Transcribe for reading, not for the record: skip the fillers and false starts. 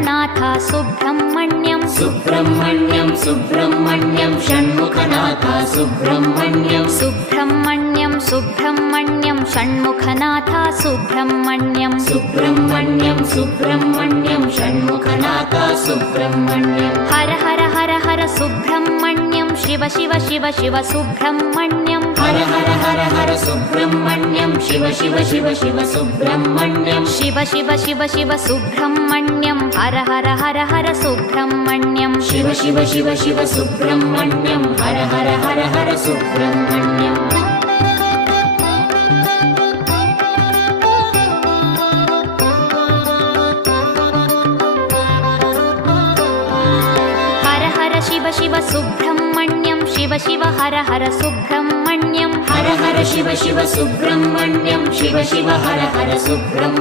Shanmukhanath Subrahmanyam Subrahmanyam Subrahmanyam Shanmukhanath Subrahmanyam Subrahmanyam Subrahmanyam Shanmukhanath Subrahmanyam Subrahmanyam Subrahmanyam Shanmukhanath Subrahmanyam Har Har Har Har Subrahmanyam Shiva Shiva Shiva Shiva Subrahmanyam Har Har Har Har Subrahmanyam Shiva Shiva Shiva Shiva Subrahmanyam Shiva Shiva Shiva Shiva Subrahmanyam Har Har Har Har Subrahmanyam Shiva Shiva Shiva Shiva Subrahmanyam Har Har Har Har Subrahmanyam Har Har Shiva Shiva Subrahmanyam Shiva Shiva Har Har Subrahmanyam Har Har Shiva Shiva Subrahmanyam Shiva Shiva Har Har Subrahmanyam